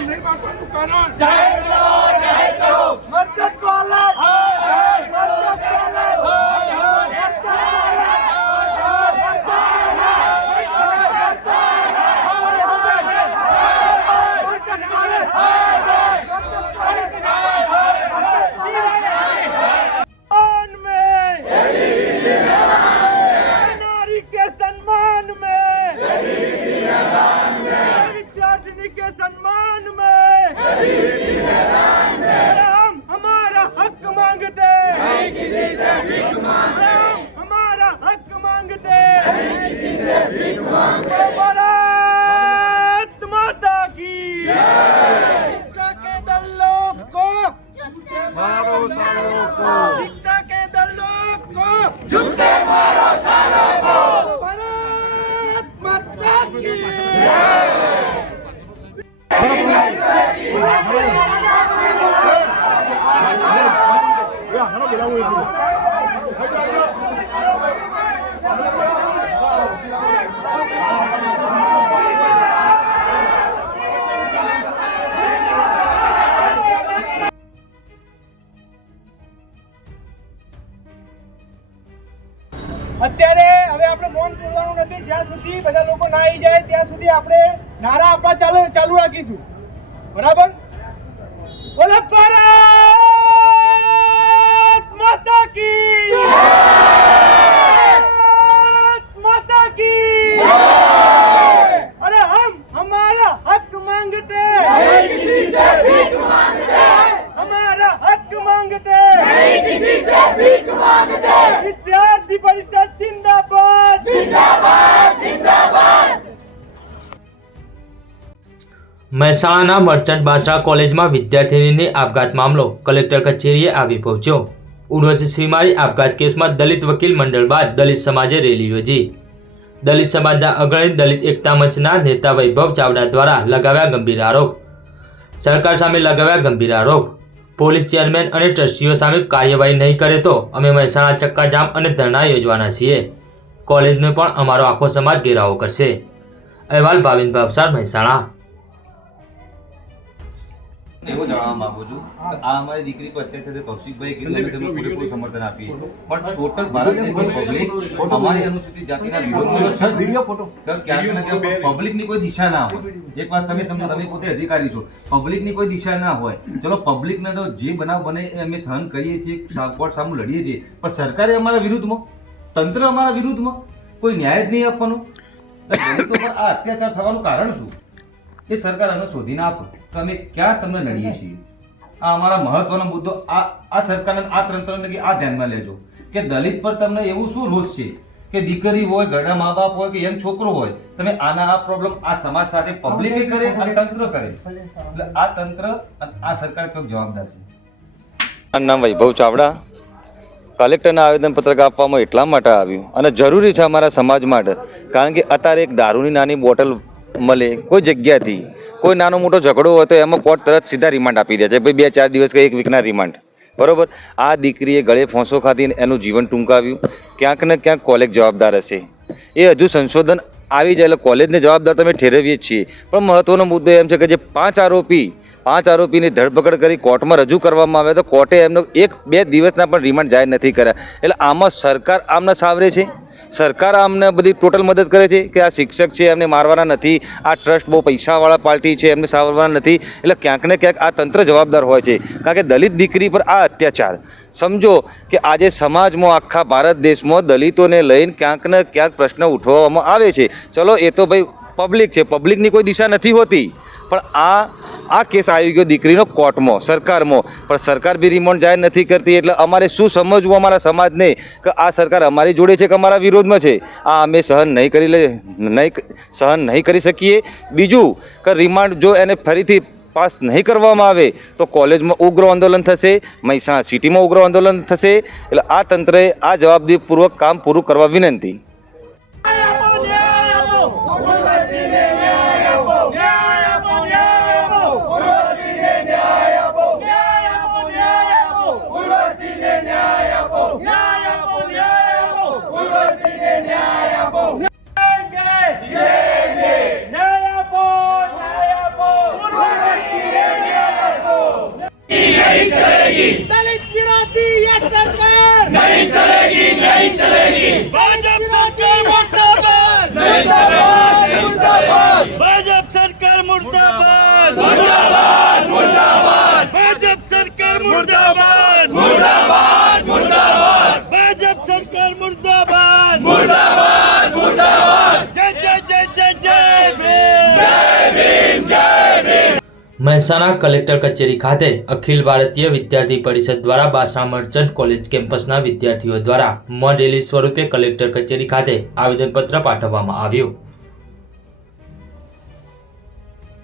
કાનૂન નહીં બાપાનું કાનૂન જાહેર કરો જાહેર કરો સુધી બધા લોકો ના આવી જાય ત્યાં સુધી આપણે નારા આપણા ચાલુ ચાલુ રાખીશું. બરાબર? બોલો ભારત માતા કી! માતા કી! અરે હમ હમારા હક માંગતે! હમારા હક માંગતે! મહેસાણાના મર્ચન્ટ બાસરા કોલેજમાં વિદ્યાર્થિનીની આપઘાત મામલો કલેક્ટર કચેરીએ આવી પહોંચ્યો. ઉર્વશી શ્રીમાળી આપઘાત કેસમાં દલિત વકીલ મંડળ બાદ દલિત સમાજે રેલી યોજી. દલિત સમાજના અગ્રણી દલિત એકતા મંચના નેતા વૈભવ ચાવડા દ્વારા લગાવ્યા ગંભીર આરોપ. સરકાર સામે લગાવ્યા ગંભીર આરોપ. પોલીસ ચેરમેન અને ટ્રસ્ટીઓ સામે કાર્યવાહી નહીં કરે તો અમે મહેસાણા ચક્કાજામ અને ધરણા યોજવાના છીએ. કોલેજને પણ અમારો આખો સમાજ ઘેરાવો કરશે. અહેવાલ ભાવિન ભાવસાર, મહેસાણા. એવું જણાવવા માંગુ છું કે આ અમારી દીકરી પર અત્યારે થતી કૌશિકભાઈ કીધું અમે તમને પૂરેપૂરું સમર્થન આપીએ પણ ટોટલ ભારત દેશની પબ્લિક અમારી અનુસૂચિત જાતિના વિરોધમાં તો છે જ. તો ક્યાંક ને ક્યાંક પબ્લિકની કોઈ દિશા ના હોય. એક વાત તમે સમજો તમે પોતે અધિકારી છો. પબ્લિકની કોઈ દિશા ના હોય. ચલો પબ્લિકને તો જે બનાવ બને એ અમે સહન કરીએ છીએ કોર્ટ સામે લડીએ છીએ. પણ સરકારે અમારા વિરુદ્ધમાં? તંત્ર અમારા વિરુદ્ધમાં? કોઈ ન્યાય જ નહીં આપવાનો? દલિતો પર આ અત્યાચાર થવાનું કારણ શું? એ સરકાર આનો શોધીને આપો. તો અમે ક્યાં તમને નડીએ છીએ? આ અમારા મહત્વનો મુદ્દો આ આ સરકારને આ તંત્રને કે આ ધ્યાનમાં લેજો. કે દલિત પર તમને એવું શું રોષ છે? કે દીકરી હોય, ઘરના મા બાપ હોય કે યંગ છોકરો હોય, તમે આના આ પ્રોબ્લેમ આ સમાજ સાથે પબ્લિકે કરે અને તંત્ર કરે. એટલે આ તંત્ર અને આ સરકાર કયો જવાબદાર છે. નામ વૈભવ ચાવડા. કલેક્ટરના આવેદનપત્રક આપવામાં એટલા માટે આવ્યું. અને જરૂરી છે અમારા સમાજ માટે. કારણ કે અત્યારે એક દારૂની નાની બોટલ મળે કોઈ જગ્યાથી કોઈ નાનો મોટો ઝઘડો હોય તો એમાં કોર્ટ તરત સીધા રિમાન્ડ આપી દે છે. ભાઈ, બે ચાર દિવસ કે એક વીકના રિમાન્ડ. બરોબર? આ દીકરીએ ગળે ફોંસો ખાધીને એનું જીવન ટૂંકાવ્યું. ક્યાંક ને ક્યાંક કોલેજ જવાબદાર હશે. એ હજુ સંશોધન આવી જાય એટલે કોલેજને જવાબદાર તમે ઠેરવીએ જ છીએ. પણ મહત્વનો મુદ્દો એમ છે કે જે પાંચ આરોપી પાંચ આરોપીની ધરપકડ કરી કોર્ટમાં રજૂ કરવામાં આવે તો કોર્ટે એમનો એક બે દિવસના પણ રિમાન્ડ જાહેર નથી કર્યા. એટલે આમાં સરકાર આમને સાવરે છે? સરકાર આમને બધી ટોટલ મદદ કરે છે કે આ શિક્ષક છે, એમને મારવાના નથી, આ ટ્રસ્ટ બહુ પૈસાવાળા પાર્ટી છે, એમને સાવરવાના નથી? એટલે ક્યાંક ને ક્યાંક આ તંત્ર જવાબદાર હોય છે. કારણ કે દલિત દીકરી પર આ અત્યાચાર. સમજો કે આજે સમાજમાં આખા ભારત દેશમાં દલિતોને લઈને ક્યાંક ને ક્યાંક પ્રશ્ન ઉઠાવવામાં આવે છે. ચલો, એ તો ભાઈ પબ્લિક છે. પબ્લિકની કોઈ દિશા નથી હોતી. પણ આ આ કેસ આવી ગયો દીકરીનો કોર્ટમાં, સરકારમાં. પણ સરકાર બી રિમોન્ડ જાહેર નથી કરતી. એટલે અમારે શું સમજવું અમારા સમાજને કે આ સરકાર અમારી જોડે છે કે અમારા વિરોધમાં છે? આ અમે સહન નહીં કરી લે, નહીં સહન નહીં કરી શકીએ. બીજું કે રિમાન્ડ જો એને ફરીથી પાસ નહીં કરવામાં આવે, તો કોલેજમાં ઉગ્ર આંદોલન થશે, મહેસાણા સિટીમાં ઉગ્ર આંદોલન થશે. એટલે આ તંત્રએ આ જવાબદારીપૂર્વક કામ પૂરું કરવા વિનંતી. सरकार नहीं चलेगी नहीं चलेगी भाजपा सरकार मुर्दाबाद मुर्दाबाद मुर्दाबाद भाजपा सरकार मुर्दाबाद मुर्दाबाद मुर्दाबाद भाजपा सरकार मुर्दाबाद मुर्दाबाद मुर्दाबाद भाजपा सरकार मुर्दाबाद मुर्दाबाद મહેસાણા કલેક્ટર કચેરી ખાતે અખિલ ભારતીય વિદ્યાર્થી પરિષદ દ્વારા બાસા મર્ચન્ટ કોલેજ કેમ્પસના વિદ્યાર્થીઓ દ્વારા મોડેલી સ્વરૂપે કલેક્ટર કચેરી ખાતે આવેદનપત્ર પાઠવવામાં આવ્યું.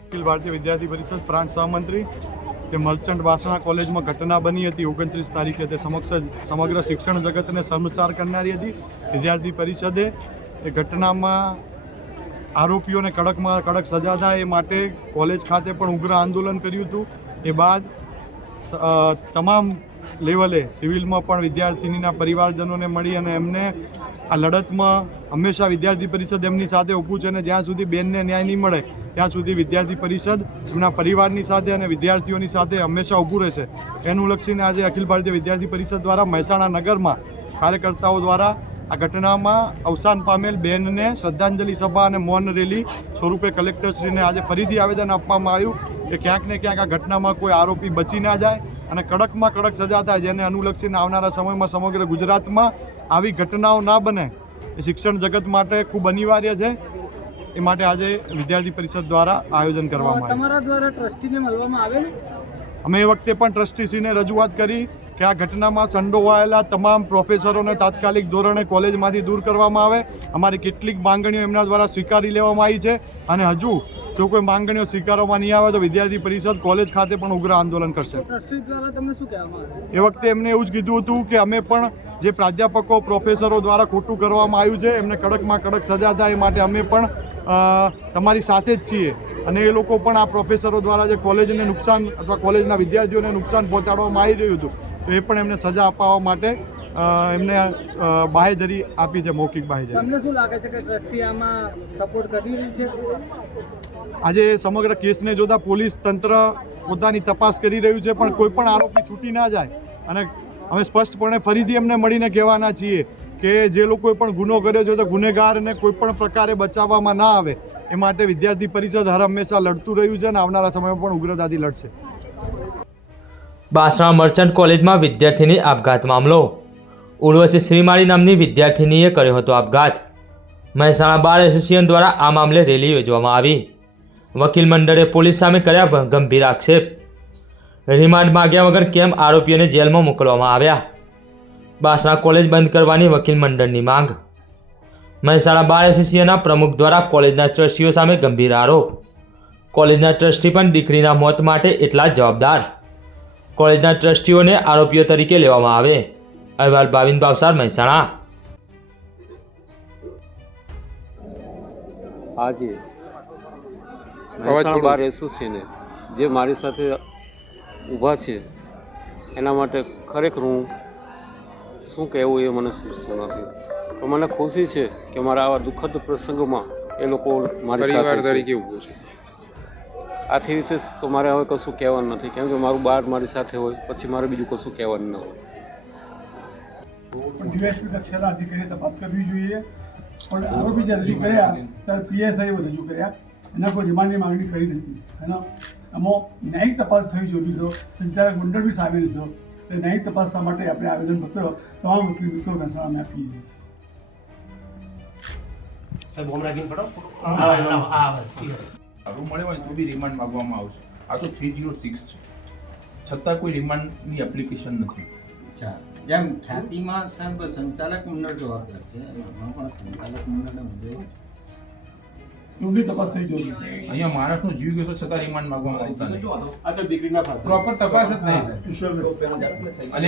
અખિલ ભારતીય વિદ્યાર્થી પરિષદ પ્રાંત સહમંત્રી તે મર્ચન્ટ બાસણા કોલેજમાં ઘટના બની હતી ઓગણત્રીસ તારીખે તે સમક્ષ સમગ્ર શિક્ષણ જગતને શર્મસાર કરનારી હતી. વિદ્યાર્થી પરિષદે એ ઘટનામાં આરોપીઓને કડકમાં કડક સજા થાય એ માટે કોલેજ ખાતે પણ ઉગ્ર આંદોલન કર્યું હતું. એ બાદ તમામ લેવલે સિવિલમાં પણ વિદ્યાર્થિનીના પરિવારજનોને મળી અને એમને આ લડતમાં હંમેશા વિદ્યાર્થી પરિષદ એમની સાથે ઊભું છે અને જ્યાં સુધી બેનને ન્યાય નહીં મળે, ત્યાં સુધી વિદ્યાર્થી પરિષદ એમના પરિવારની સાથે અને વિદ્યાર્થીઓની સાથે હંમેશા ઊભું રહેશે. એનું લક્ષીને આજે અખિલ ભારતીય વિદ્યાર્થી પરિષદ દ્વારા મહેસાણા નગરમાં કાર્યકર્તાઓ દ્વારા આ ઘટનામાં અવસાન પામેલ બેનને શ્રદ્ધાંજલિ સભા અને મૌન રેલી સ્વરૂપે કલેક્ટરશ્રીને આજે ફરીથી આવેદન આપવામાં આવ્યું કે ક્યાંક ને ક્યાંક આ ઘટનામાં કોઈ આરોપી બચી ના જાય અને કડકમાં કડક સજા થાય જેને અનુલક્ષીને આવનારા સમયમાં સમગ્ર ગુજરાતમાં આવી ઘટનાઓ ના બને એ શિક્ષણ જગત માટે ખૂબ અનિવાર્ય છે. એ માટે આજે વિદ્યાર્થી પરિષદ દ્વારા આયોજન કરવામાં આવ્યું. તમારા દ્વારા ટ્રસ્ટીને મળવામાં આવેલું? અમે એ વખતે પણ ટ્રસ્ટીશ્રીને રજૂઆત કરી કે આ ઘટનામાં સંડોવાયેલા તમામ પ્રોફેસરોને તાત્કાલિક ધોરણે કોલેજમાંથી દૂર કરવામાં આવે. અમારી કેટલીક માંગણીઓ એમના દ્વારા સ્વીકારી લેવામાં આવી છે. અને હજુ જો કોઈ માંગણીઓ સ્વીકારવામાં નહીં આવે તો વિદ્યાર્થી પરિષદ કોલેજ ખાતે પણ ઉગ્ર આંદોલન કરશે. એ વખતે એમને એવું જ કીધું હતું કે અમે પણ જે પ્રાધ્યાપકો પ્રોફેસરો દ્વારા ખોટું કરવામાં આવ્યું છે એમને કડકમાં કડક સજા થાય એ માટે અમે પણ તમારી સાથે જ છીએ. અને એ લોકો પણ આ પ્રોફેસરો દ્વારા જે કોલેજને નુકસાન અથવા કોલેજના વિદ્યાર્થીઓને નુકસાન પહોંચાડવામાં આવી રહ્યું હતું તો એ પણ એમને સજા અપાવવા માટે એમને બાહેધરી આપી છે મૌખિક બાહેધરી. તમને શું લાગે છે કે ટ્રસ્ટી આમાં સપોર્ટ કરી રહી છે? આજે સમગ્ર કેસને જોતા પોલીસ તંત્ર પોતાની તપાસ કરી રહ્યું છે પણ કોઈ પણ આરોપી છૂટી ના જાય. અને અમે સ્પષ્ટપણે ફરીથી એમને મળીને કહેવાના છીએ કે જે લોકોએ પણ ગુનો કર્યો છે તો ગુનેગારને કોઈ પણ પ્રકારે બચાવવામાં ના આવે. એ માટે વિદ્યાર્થી પરિષદ હર હંમેશા લડતું રહ્યું છે અને આવનારા સમયમાં પણ ઉગ્રતાથી લડશે. બાસણા મર્ચન્ટ કોલેજમાં વિદ્યાર્થીની આપઘાત મામલો. ઉર્વશી શ્રીમાળી નામની વિદ્યાર્થીનીએ કર્યો હતો આપઘાત. મહેસાણા બાર એસોસિએશન દ્વારા આ મામલે રેલી યોજવામાં આવી. વકીલ મંડળે પોલીસ સામે કર્યા ગંભીર આક્ષેપ. રિમાન્ડ માગ્યા વગર કેમ આરોપીઓને જેલમાં મોકલવામાં આવ્યા? બાસણા કોલેજ બંધ કરવાની વકીલ મંડળની માંગ. મહેસાણા બાર એસોસિએશનના પ્રમુખ દ્વારા કોલેજના ટ્રસ્ટીઓ સામે ગંભીર આરોપ. કોલેજના ટ્રસ્ટી પણ દીકરીના મોત માટે એટલા જવાબદાર. કોલેજના ટ્રસ્ટીઓને આરોપીઓ તરીકે લેવામાં આવે. અહેવાલ ભાવિન ભાવસાર મહેસાણા. આજે મહેસાણા બાર એસોસિએશને જે મારી સાથે ઊભા છે એના માટે ખરેખર હું શું કહેવું એ મને સૂચતું નથી. તો મને ખુશી છે કે મારા આવા દુઃખદ પ્રસંગમાં એ લોકો મારી સાથે તરીકે ઊભું છે. આથી વિશેષ તો મારે હવે કશું કહેવાનું નથી કેમ કે મારું બાર મારી સાથે હોય પછી મારે બીજું કશું કહેવાનું ન હોય. પણ ડીવાયએસપી કક્ષાના અધિકારી તપાસ કરવી જોઈએ. પણ આરોપી જ્યારે રજૂ કર્યા ત્યારે પીએસઆઈ રજૂ કર્યા. એના કોઈ રિમાન્ડની માંગણી કરી નથી. એના આમાં ન્યાયિક તપાસ થઈ જરૂરી છે સંચાલક મંડળ બી સામેલ છે એટલે ન્યાયિક તપાસવા માટે આપણે આવેદનપત્ર તમામ વકીલ મિત્રો મહેસાણાને આપીએ છીએ. સારું મળે હોય તો બી રિમાન્ડ માગવામાં આવશે. આ તો થ્રી જીરો સિક્સ છે. છતાં કોઈ રિમાન્ડની એપ્લિકેશન નથી. જેમ ખ્યાતિમાં સાહેબ સંચાલક મંડળ જવાબદાર છે એમાં પણ સંચાલક મંડળને મુદ્દો તપાસ થઈ જરૂરી અહીંયા માણસનો જીવ ગયો છતાં રિમાન્ડ માંગવામાં આવતા નથી. આ પ્રોપર તપાસ જ નહીં અને